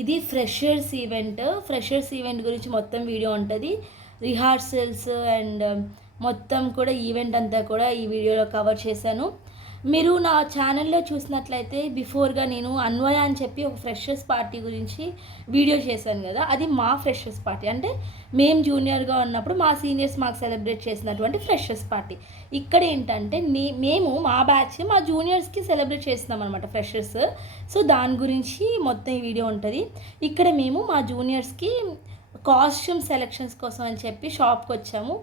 ఇది freshers event గురించి మొత్తం వీడియో ఉంటుంది. రిహార్సల్స్ అండ్ మొత్తం కూడా ఈవెంట్ అంతా కూడా ఈ వీడియోలో కవర్ చేశాను. మీరు నా ఛానల్లో చూసినట్లయితే బిఫోర్గా నేను అన్వయ అని చెప్పి ఒక ఫ్రెషర్స్ పార్టీ గురించి వీడియో చేశాను కదా, అది మా ఫ్రెషర్స్ పార్టీ. అంటే మేము జూనియర్గా ఉన్నప్పుడు మా సీనియర్స్ మాకు సెలబ్రేట్ చేసినటువంటి ఫ్రెషర్స్ పార్టీ. ఇక్కడ ఏంటంటే మేము మా బ్యాచ్ మా జూనియర్స్కి సెలబ్రేట్ చేస్తున్నాం అనమాట ఫ్రెషర్స్. సో దాని గురించి మొత్తం ఈ వీడియో ఉంటుంది. ఇక్కడ మేము మా జూనియర్స్కి కాస్ట్యూమ్ సెలెక్షన్స్ కోసం అని చెప్పి షాప్కి వచ్చాము.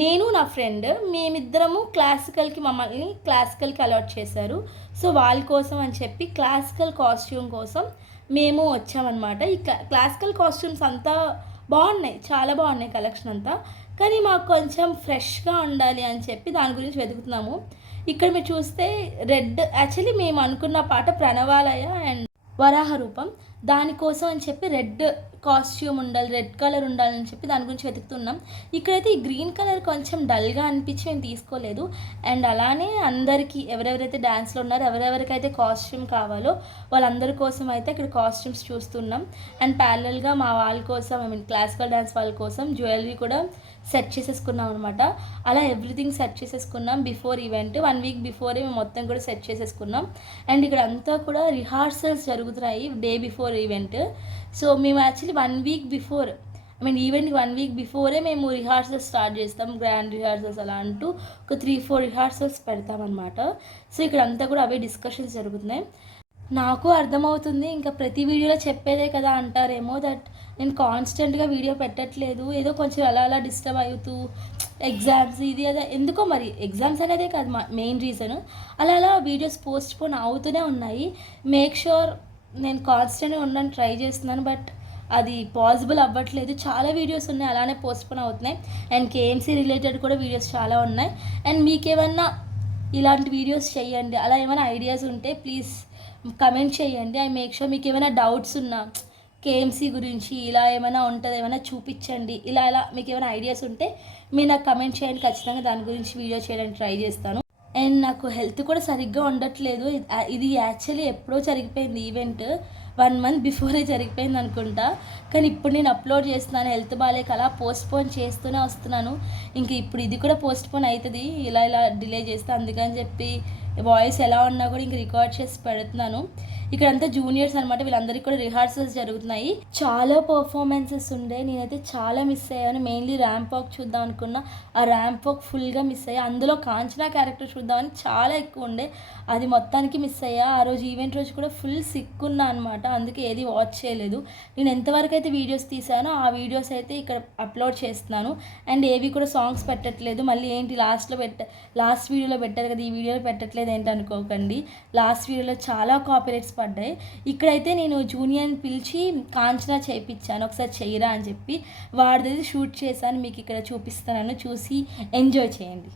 నేను నా ఫ్రెండ్ మేమిద్దరము మమ్మల్ని క్లాసికల్కి అలాట్ చేశారు. సో వాళ్ళ కోసం అని చెప్పి క్లాసికల్ కాస్ట్యూమ్ కోసం మేము వచ్చామన్నమాట. ఈ క్లాసికల్ కాస్ట్యూమ్స్ అంతా బాగున్నాయి, చాలా బాగున్నాయి కలెక్షన్ అంతా. కానీ మాకు కొంచెం ఫ్రెష్గా ఉండాలి అని చెప్పి దాని గురించి వెతుకుతున్నాము. ఇక్కడ మీరు చూస్తే రెడ్, యాక్చువల్లీ మేము అనుకున్న పాట ప్రణవాలయ అండ్ వరాహ రూపం, దానికోసం అని చెప్పి రెడ్ కాస్ట్యూమ్ ఉండాలి, రెడ్ కలర్ ఉండాలని చెప్పి దాని గురించి వెతుకుతున్నాం. ఇక్కడైతే ఈ గ్రీన్ కలర్ కొంచెం డల్గా అనిపించి మేము తీసుకోలేదు. అండ్ అలానే అందరికీ ఎవరెవరైతే డ్యాన్స్లో ఉన్నారో ఎవరెవరికైతే కాస్ట్యూమ్ కావాలో వాళ్ళందరి కోసం అయితే ఇక్కడ కాస్ట్యూమ్స్ చూస్తున్నాం. అండ్ ప్యారలల్గా మా వాళ్ళ కోసం క్లాసికల్ డ్యాన్స్ వాళ్ళ కోసం జ్యువెలరీ కూడా సెట్ చేసేసుకున్నాం అనమాట. అలా ఎవ్రీథింగ్ సెట్ చేసేసుకున్నాం బిఫోర్ ఈవెంట్. 1 వీక్ బిఫోరే మేము మొత్తం కూడా సెట్ చేసేసుకున్నాం. అండ్ ఇక్కడ అంతా కూడా రిహార్సల్స్ జరుగుతున్నాయి డే బిఫోర్ ఈవెంట్. సో మేము యాక్చువల్లీ 1 వీక్ బిఫోర్ ఈవెంట్కి 1 వీక్ బిఫోరే మేము రిహార్సల్స్ స్టార్ట్ చేస్తాం. గ్రాండ్ రిహార్సల్స్ అలా అంటూ ఒక 3-4 రిహార్సల్స్ పెడతామన్నమాట. సో ఇక్కడ అంతా కూడా అవే డిస్కషన్స్ జరుగుతున్నాయి. నాకు అర్థమవుతుంది, ఇంకా ప్రతి వీడియోలో చెప్పేదే కదా అంటారేమో, దట్ నేను కాన్స్టెంట్గా వీడియో పెట్టట్లేదు, ఏదో కొంచెం అలా డిస్టర్బ్ అవుతూ ఎగ్జామ్స్ ఇది అదే ఎందుకో మరి ఎగ్జామ్స్ అనేదే కాదు మెయిన్ రీజన్. అలా వీడియోస్ పోస్ట్పోన్ అవుతూనే ఉన్నాయి. మేక్ ష్యూర్ నేను కాన్స్టెంట్గా ఉండడానికి ట్రై చేస్తున్నాను, బట్ అది పాసిబుల్ అవ్వట్లేదు. చాలా వీడియోస్ ఉన్నాయి అలానే పోస్ట్పోన్ అవుతున్నాయి. అండ్ కేఎంసీ రిలేటెడ్ కూడా వీడియోస్ చాలా ఉన్నాయి. అండ్ మీకేమన్నా ఇలాంటి వీడియోస్ చేయండి, అలా ఏమైనా ఐడియాస్ ఉంటే ప్లీజ్ కమెంట్ చేయండి. ఐ మేక్ షూర్ మీకు ఏమైనా డౌట్స్ ఉన్నా కేఎంసీ గురించి ఇలా ఏమైనా ఉంటుంది ఏమైనా చూపించండి, ఇలా మీకు ఏమైనా ఐడియాస్ ఉంటే మీరు నాకు కమెంట్ చేయండి. ఖచ్చితంగా దాని గురించి వీడియో చేయడానికి ట్రై చేస్తాను. అండ్ నాకు హెల్త్ కూడా సరిగ్గా ఉండట్లేదు. ఇది యాక్చువల్లీ ఎప్పుడో జరిగిపోయింది ఈవెంట్, 1 మంత్ బిఫోరే జరిగిపోయింది అనుకుంటా. కానీ ఇప్పుడు నేను అప్లోడ్ చేస్తున్నాను, హెల్త్ బాగాలేక అలా పోస్ట్పోన్ చేస్తూనే వస్తున్నాను. ఇంక ఇప్పుడు ఇది కూడా పోస్ట్పోన్ అవుతుంది ఇలా డిలే చేస్తే, అందుకని చెప్పి వాయిస్ ఎలా ఉన్నా కూడా ఇంక రికార్డ్ చేసి పెడుతున్నాను. ఇక్కడంతా జూనియర్స్ అనమాట, వీళ్ళందరికీ కూడా రిహార్సల్స్ జరుగుతున్నాయి. చాలా పర్ఫార్మెన్సెస్ ఉండే, నేనైతే చాలా మిస్ అయ్యాను. మెయిన్లీ ర్యాంప్ వాక్ చూద్దాం అనుకున్నా, ఆ ర్యాంప్ వాక్ ఫుల్గా మిస్ అయ్యా. అందులో కాంచనా క్యారెక్టర్ చూద్దామని చాలా ఎక్కువ ఉండే, అది మొత్తానికి మిస్ అయ్యా. ఆ రోజు ఈవెంట్ రోజు కూడా ఫుల్ సిక్ ఉన్నా అనమాట, అందుకే ఏది వాచ్ చేయలేదు. నేను ఎంతవరకు అయితే వీడియోస్ తీసానో ఆ వీడియోస్ అయితే ఇక్కడ అప్లోడ్ చేస్తున్నాను. అండ్ ఏవి కూడా సాంగ్స్ పెట్టట్లేదు. మళ్ళీ ఏంటి లాస్ట్ వీడియోలో పెట్టారు కదా, ఈ వీడియోలో పెట్టట్లేదు ఏంటి అనుకోకండి. లాస్ట్ వీడియోలో చాలా కాపీరైట్స్ పడ్డాయి. ఇక్కడైతే నేను జూనియర్ని పిలిచి కాంచనా చేయించాను, ఒకసారి చెయ్యరా అని చెప్పి వాడిది షూట్ చేశాను. మీకు ఇక్కడ చూపిస్తాను, చూసి ఎంజాయ్ చేయండి.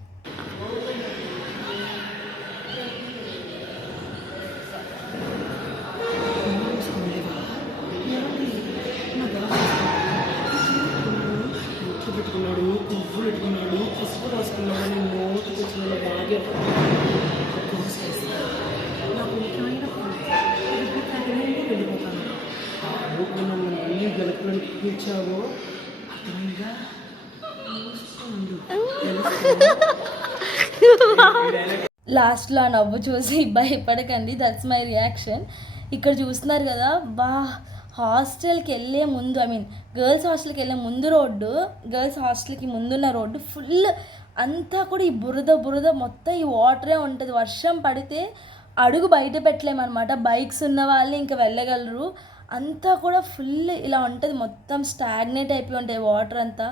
పెట్టుకున్నాడు, పువ్వు పెట్టుకున్నాడు, పసుపు రాసుకున్నాడు, నోటు తెచ్చిన బాగా వెళ్ళిపోతాను. నన్ను మళ్ళీ గెలకడానికి కూర్చావో అర్థమైందా? లాస్ట్లో ఆ నవ్వు చూసి భయపడకండి, దట్స్ మై రియాక్షన్. ఇక్కడ చూస్తున్నారు కదా, హాస్టల్కి వెళ్ళే ముందు గర్ల్స్ హాస్టల్కి వెళ్ళే ముందు రోడ్డు, గర్ల్స్ హాస్టల్కి ముందున్న రోడ్డు ఫుల్ అంతా కూడా ఈ బురద మొత్తం ఈ వాటరే ఉంటుంది. వర్షం పడితే అడుగు బయట పెట్టలేమన్నమాట. బైక్స్ ఉన్న వాళ్ళు ఇంకా వెళ్ళగలరు. అంతా కూడా ఫుల్ ఇలా ఉంటుంది, మొత్తం స్టాగ్నేట్ అయిపోయి ఉంటాయి వాటర్ అంతా.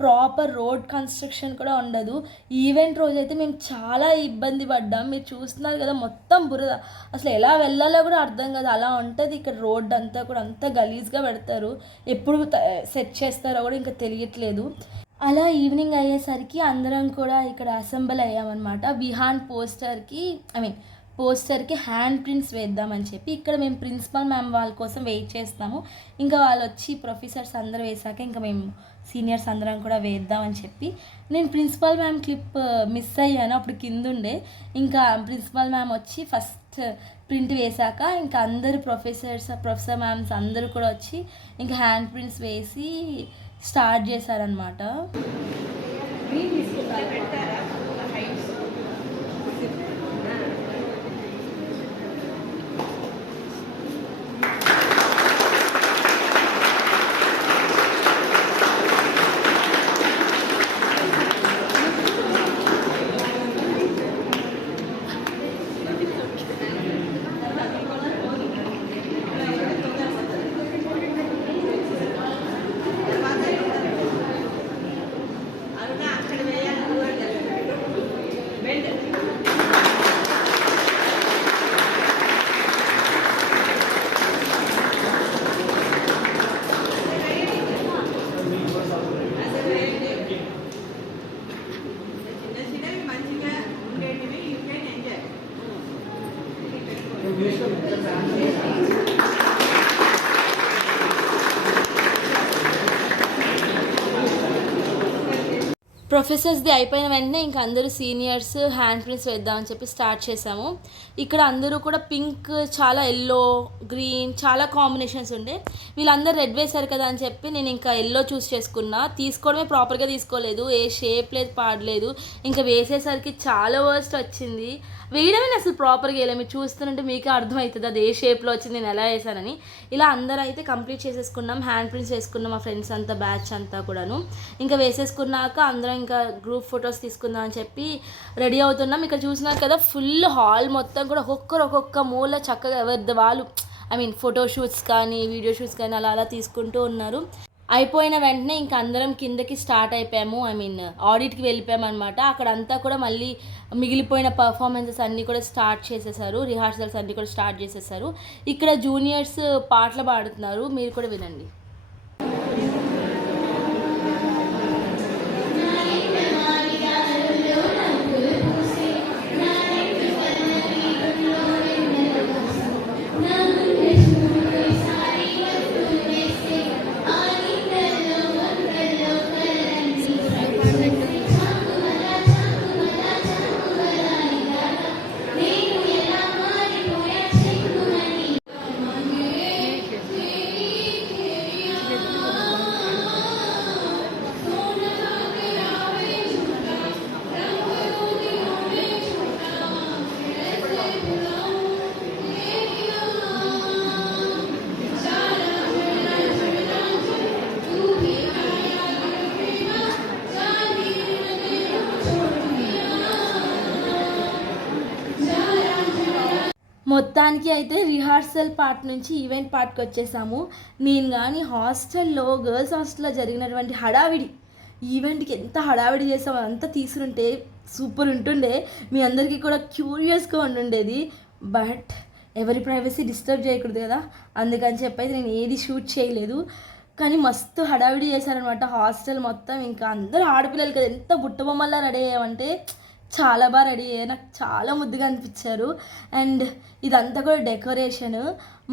ప్రాపర్ రోడ్ కన్స్ట్రక్షన్ కూడా ఉండదు. ఈవెంట్ రోజు అయితే మేము చాలా ఇబ్బంది పడ్డాం. మీరు చూస్తున్నారు కదా, మొత్తం బురద, అసలు ఎలా వెళ్ళాలో కూడా అర్థం కాదు, అలా ఉంటుంది. ఇక్కడ రోడ్ అంతా కూడా అంతా గలీజ్గా పెడతారు, ఎప్పుడు సెట్ చేస్తారో కూడా ఇంకా తెలియట్లేదు. అలా ఈవినింగ్ అయ్యేసరికి అందరం కూడా ఇక్కడ అసెంబుల్ అయ్యామన్నమాట. విహాన్ పోస్టర్కి పోస్టర్కి హ్యాండ్ ప్రింట్స్ వేద్దామని చెప్పి ఇక్కడ మేము ప్రిన్సిపల్ మ్యామ్ వాళ్ళ కోసం వెయిట్ చేస్తాము. ఇంకా వాళ్ళు వచ్చి ప్రొఫెసర్స్ అందరూ వేసాక ఇంకా మేము సీనియర్స్ అందరం కూడా వేద్దామని చెప్పి నేను ప్రిన్సిపల్ మ్యామ్ క్లిప్ మిస్ అయ్యాను. అప్పుడు కింద ఉండే ఇంకా ప్రిన్సిపల్ మ్యామ్ వచ్చి ఫస్ట్ ప్రింట్ వేశాక ఇంకా అందరు ప్రొఫెసర్ మ్యామ్స్ అందరూ కూడా వచ్చి ఇంకా హ్యాండ్ ప్రింట్స్ వేసి స్టార్ట్ చేశారనమాట. ప్రొఫెసర్స్ది అయిపోయిన వెంటనే ఇంకా అందరూ సీనియర్స్ హ్యాండ్ ప్రింట్స్ వేద్దామని చెప్పి స్టార్ట్ చేసాము. ఇక్కడ అందరూ కూడా పింక్, చాలా ఎల్లో, గ్రీన్, చాలా కాంబినేషన్స్ ఉండే. వీళ్ళందరూ రెడ్ వేశారు కదా అని చెప్పి నేను ఇంకా ఎల్లో చూస్ చేసుకున్నా. తీసుకోవడమే ప్రాపర్గా తీసుకోలేదు, ఏ షేప్ లేదు, పాడలేదు. ఇంకా వేసేసరికి చాలా వర్స్ట్ వచ్చింది. వేయడమే అసలు ప్రాపర్గా వేయలేదు. మీరు చూస్తుంటే మీకే అర్థమవుతుంది అది ఏ షేప్లో వచ్చింది, నేను ఎలా వేసానని. ఇలా అందరూ అయితే కంప్లీట్ చేసేసుకున్నాం, హ్యాండ్ ప్రింట్స్ వేసుకున్నాం మా ఫ్రెండ్స్ అంతా, బ్యాచ్ అంతా కూడాను. ఇంకా వేసేసుకున్నాక అందరం ఇంకా గ్రూప్ ఫొటోస్ తీసుకుందాం అని చెప్పి రెడీ అవుతున్నాం. ఇక్కడ చూసినారు కదా ఫుల్ హాల్ మొత్తం కూడా ఒక్కొక్క మూల చక్కగా ఎవరిది వాళ్ళు ఫోటో షూట్స్ కానీ వీడియో షూట్స్ కానీ అలా తీసుకుంటూ ఉన్నారు. అయిపోయిన వెంటనే ఇంకా అందరం కిందకి స్టార్ట్ అయిపోయాము. ఆడిట్కి వెళ్ళిపోయాము అనమాట. అక్కడంతా కూడా మళ్ళీ మిగిలిపోయిన పర్ఫార్మెన్సెస్ అన్నీ కూడా స్టార్ట్ చేసేసారు, రిహార్సల్స్ అన్నీ కూడా స్టార్ట్ చేసేసారు. ఇక్కడ జూనియర్స్ పాటలు పాడుతున్నారు, మీరు కూడా వినండి. మొత్తానికి అయితే రిహార్సల్ పార్ట్ నుంచి ఈవెంట్ పార్ట్కి వచ్చేసాము. నేను కానీ హాస్టల్లో గర్ల్స్ హాస్టల్లో జరిగినటువంటి హడావిడి ఈవెంట్కి ఎంత హడావిడి చేసామో అంతా తీసుకుంటే సూపర్ ఉంటుండే. మీ అందరికీ కూడా క్యూరియస్గా ఉండుండేది. బట్ ఎవరి ప్రైవసీ డిస్టర్బ్ చేయకూడదు కదా, అందుకని చెప్పి నేను ఏది షూట్ చేయలేదు. కానీ మస్తు హడావిడి చేశారనమాట హాస్టల్ మొత్తం. ఇంకా అందరూ ఆడపిల్లలు కదా, ఎంత బుట్టబొమ్మల్లా రెడీ అయ్యామంటే చాలా బాగా రెడీ అయ్యాయి, నాకు చాలా ముద్దుగా అనిపించారు. అండ్ ఇదంతా కూడా డెకరేషన్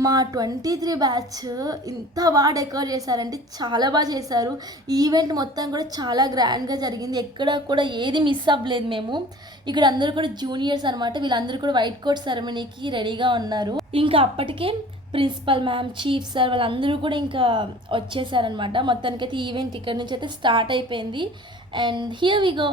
మా 23 బ్యాచ్ ఇంత బాగా డెకరేట్ చేశారంటే చాలా బాగా చేశారు. ఈవెంట్ మొత్తం కూడా చాలా గ్రాండ్గా జరిగింది, ఎక్కడ కూడా ఏది మిస్ అవ్వలేదు మేము. ఇక్కడ అందరూ కూడా జూనియర్స్ అనమాట, వీళ్ళందరూ కూడా వైట్ కోట్ సెరమనీకి రెడీగా ఉన్నారు. ఇంకా అప్పటికే ప్రిన్సిపల్ మ్యామ్, చీఫ్ సార్ వాళ్ళందరూ కూడా ఇంకా వచ్చేసారనమాట. మొత్తానికైతే ఈవెంట్ ఇక్కడ నుంచి అయితే స్టార్ట్ అయిపోయింది. And here we go.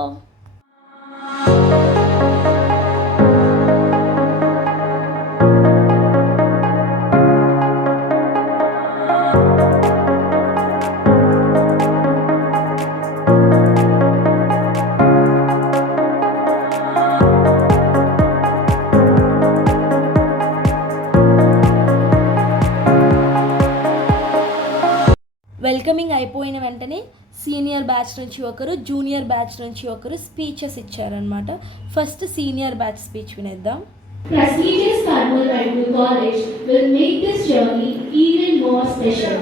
Welcoming అయిపోయిన వెంటనే సీనియర్ బ్యాచ్ నుంచి ఒకరు, జూనియర్ బ్యాచ్ నుంచి ఒకరు స్పీచెస్ ఇచ్చారనమాట. ఫస్ట్ సీనియర్ బ్యాచ్ స్పీచ్ వినేద్దాం. Prestigious Karnal Medical College will make this journey even more special.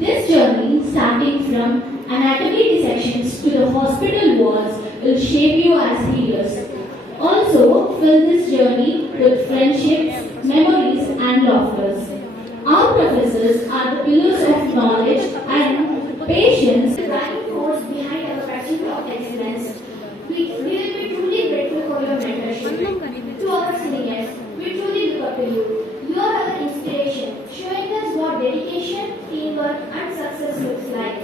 This journey, starting from anatomy dissections to the hospital walls, will shape you as healers. Also, fill this journey with friendships, memories, and laughters. Our professors are the pillars of knowledge and patience. The driving force behind our pursuit of excellence. We will be truly grateful for your mentorship. To our seniors, we truly look up to you. You are our inspiration, showing us what dedication, teamwork, and success looks like.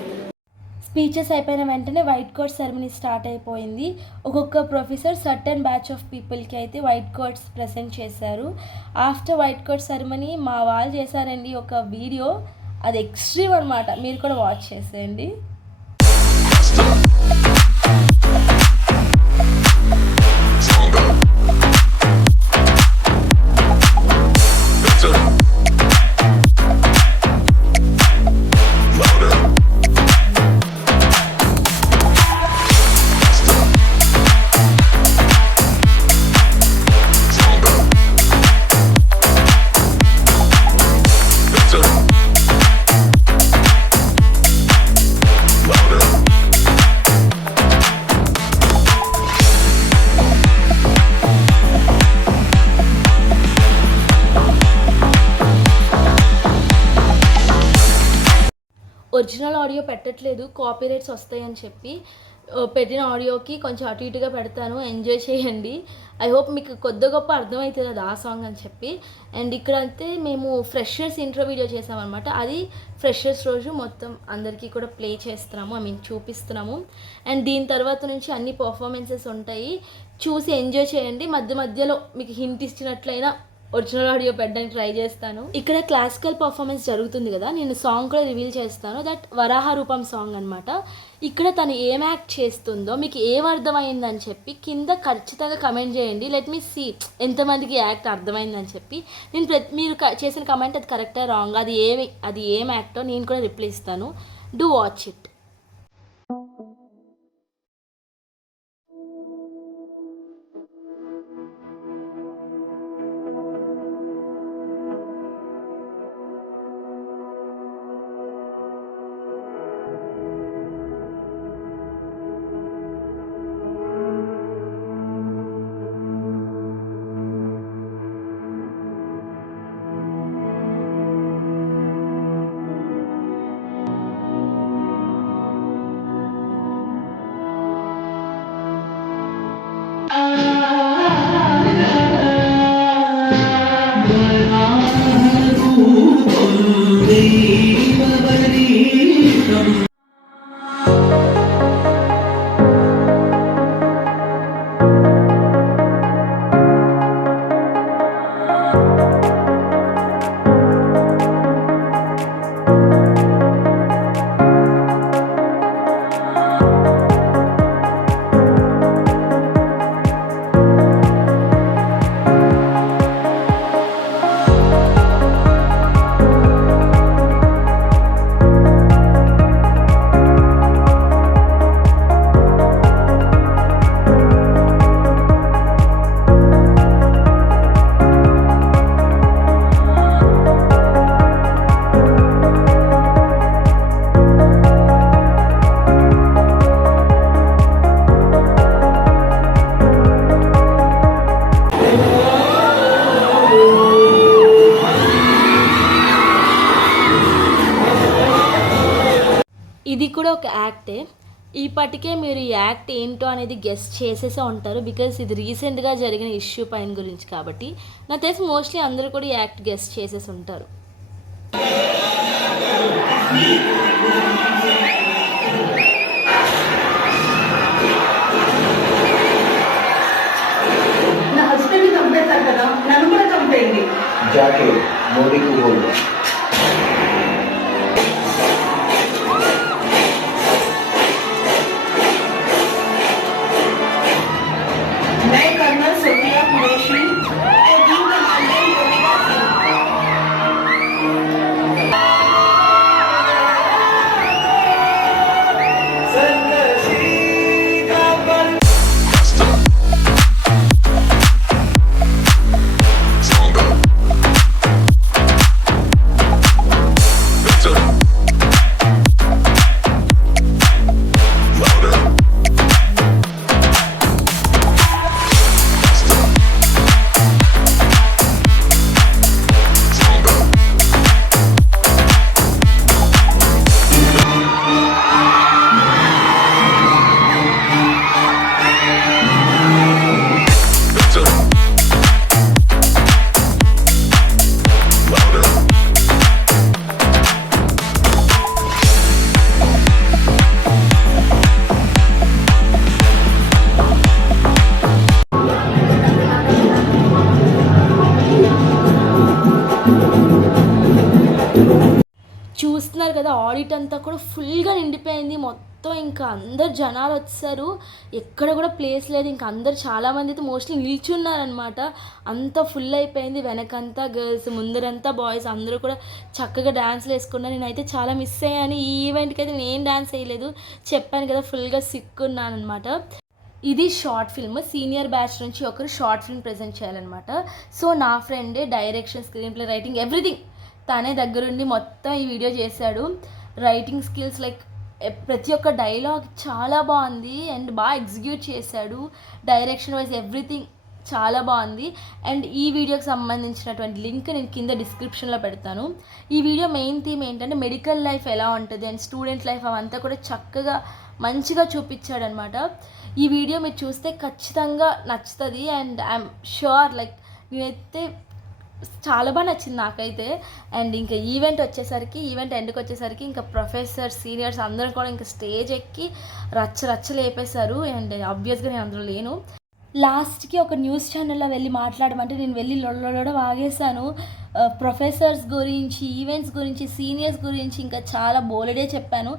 Speeches అయిపోయిన వెంటనే white coat ceremony start అయిపోయింది. ఒక్కొక్క professor certain batch of పీపుల్కి అయితే white quotes present చేశారు. After white coat ceremony మా వాళ్ళు చేశారండి ఒక వీడియో, అది ఎక్స్ట్రీమ్ అనమాట. మీరు కూడా వాచ్ చేసేయండి. ఒరిజినల్ ఆడియో పెట్టట్లేదు, కాపీరైట్స్ వస్తాయని చెప్పి. పెట్టిన ఆడియోకి కొంచెం అటు ఇటుగా పెడతాను, ఎంజాయ్ చేయండి. ఐ హోప్ మీకు కొద్ది గొప్ప అర్థమవుతుంది అది ఆ సాంగ్ అని చెప్పి. అండ్ ఇక్కడ అయితే మేము ఫ్రెషర్స్ ఇంట్రో వీడియో చేసామన్నమాట. అది ఫ్రెషర్స్ రోజు మొత్తం అందరికీ కూడా ప్లే చేస్తున్నాము, చూపిస్తున్నాము. అండ్ దీని తర్వాత నుంచి అన్ని పర్ఫార్మెన్సెస్ ఉంటాయి, చూసి ఎంజాయ్ చేయండి. మధ్య మధ్యలో మీకు హింట్ ఇచ్చినట్లయినా ఒరిజినల్ ఆడియో పెట్టడానికి ట్రై చేస్తాను. ఇక్కడ క్లాసికల్ పర్ఫార్మెన్స్ జరుగుతుంది కదా, నేను సాంగ్ కూడా రివీల్ చేస్తాను. దట్ వరాహ రూపం సాంగ్ అనమాట. ఇక్కడ తను ఏం యాక్ట్ చేస్తుందో మీకు ఏం అర్థమైందని చెప్పి కింద ఖచ్చితంగా కమెంట్ చేయండి. లెట్ మీ సీ ఎంతమందికి యాక్ట్ అర్థమైందని చెప్పి. మీరు చేసిన కమెంట్ అది కరెక్టా రాంగ్, అది ఏం యాక్టో నేను కూడా రిప్లై ఇస్తాను. Do watch it. ఇది కూడా ఒక యాక్టే. ఈపాటికే మీరు ఈ యాక్ట్ ఏంటో అనేది గెస్ట్ చేసేసే ఉంటారు, బికాస్ ఇది రీసెంట్గా జరిగిన ఇష్యూ పైన గురించి కాబట్టి. నాకు తెలిసి మోస్ట్లీ అందరూ కూడా ఈ యాక్ట్ గెస్ట్ చేసేసి ఉంటారు. నా హస్బెండ్ చంపేశారు కదా, నన్ను కూడా చంపేయండి. जाके मोदी को बोलो मैं कर्नल सोफिया कुरैशी और टीम कमांडेंट योगिता सिंह కదా ఆడిట్ అంతా కూడా ఫుల్గా నిండిపోయింది మొత్తం. ఇంకా అందరు జనాలు వచ్చారు, ఎక్కడ కూడా ప్లేస్ లేదు. ఇంకా అందరు చాలామంది అయితే మోస్ట్లీ నిల్చున్నారనమాట. అంత ఫుల్ అయిపోయింది. వెనకంతా గర్ల్స్, ముందరంతా బాయ్స్, అందరూ కూడా చక్కగా డ్యాన్స్లు వేసుకున్నారు. నేనైతే చాలా మిస్ అయ్యాను ఈ ఈవెంట్కి. అయితే నేను డ్యాన్స్ వేయలేదు, చెప్పాను కదా ఫుల్గా సిక్ ఉన్నాను అనమాట. ఇది షార్ట్ ఫిల్మ్, సీనియర్ బ్యాచ్ నుంచి ఒకరు షార్ట్ ఫిల్మ్ ప్రజెంట్ చేయాలన్నమాట. సో నా ఫ్రెండే direction, screen play, writing, everything తనే దగ్గరుండి మొత్తం ఈ వీడియో చేశాడు. రైటింగ్ స్కిల్స్ లైక్ ప్రతి ఒక్క డైలాగ్ చాలా బాగుంది అండ్ బాగా ఎగ్జిక్యూట్ చేశాడు. డైరెక్షన్ వైజ్ ఎవ్రీథింగ్ చాలా బాగుంది. అండ్ ఈ వీడియోకి సంబంధించినటువంటి లింక్ నేను కింద డిస్క్రిప్షన్లో పెడతాను. ఈ వీడియో మెయిన్ థీమ్ ఏంటంటే మెడికల్ లైఫ్ ఎలా ఉంటుంది అండ్ స్టూడెంట్ లైఫ్ అవంతా కూడా చక్కగా మంచిగా చూపించాడనమాట. ఈ వీడియో మీరు చూస్తే ఖచ్చితంగా నచ్చుతుంది అండ్ ఐఎమ్ ష్యూర్ లైక్ నేనైతే చాలా బాగా నచ్చింది నాకైతే. అండ్ ఇంకా ఈవెంట్ ఎండ్కి వచ్చేసరికి ఇంకా ప్రొఫెసర్స్, సీనియర్స్ అందరూ కూడా ఇంకా స్టేజ్ ఎక్కి రచ్చ లేపేశారు. అండ్ ఆబ్వియస్గా నేను అందులో లేను. లాస్ట్కి ఒక న్యూస్ ఛానల్లో వెళ్ళి మాట్లాడమంటే నేను వెళ్ళి లొడ వాగేశాను. ప్రొఫెసర్స్ గురించి, ఈవెంట్స్ గురించి, సీనియర్స్ గురించి ఇంకా చాలా బోలెడే చెప్పాను.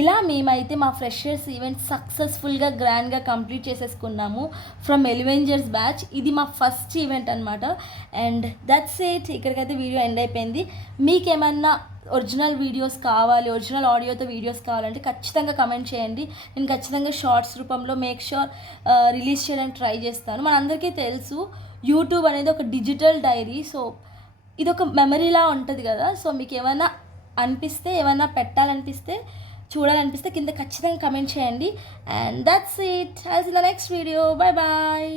ఇలా మేమైతే మా ఫ్రెషర్స్ ఈవెంట్ సక్సెస్ఫుల్గా గ్రాండ్గా కంప్లీట్ చేసేసుకున్నాము ఫ్రమ్ ఎలివెంజర్స్ బ్యాచ్. ఇది మా ఫస్ట్ ఈవెంట్ అనమాట. And that's it. ఇక్కడికైతే వీడియో ఎండ్ అయిపోయింది. మీకేమన్నా ఒరిజినల్ వీడియోస్ కావాలి, ఒరిజినల్ ఆడియోతో వీడియోస్ కావాలంటే ఖచ్చితంగా కమెంట్ చేయండి. నేను ఖచ్చితంగా షార్ట్స్ రూపంలో మేక్ షూర్ రిలీజ్ చేయడానికి ట్రై చేస్తాను. మనందరికీ తెలుసు యూట్యూబ్ అనేది ఒక డిజిటల్ డైరీ. సో ఇది ఒక మెమరీలా ఉంటుంది కదా. సో మీకు ఏమైనా అనిపిస్తే, ఏమైనా పెట్టాలనిపిస్తే, చూడాలనిపిస్తే కింద ఖచ్చితంగా కమెంట్ చేయండి. And that's it. I'll see the next video. Bye bye.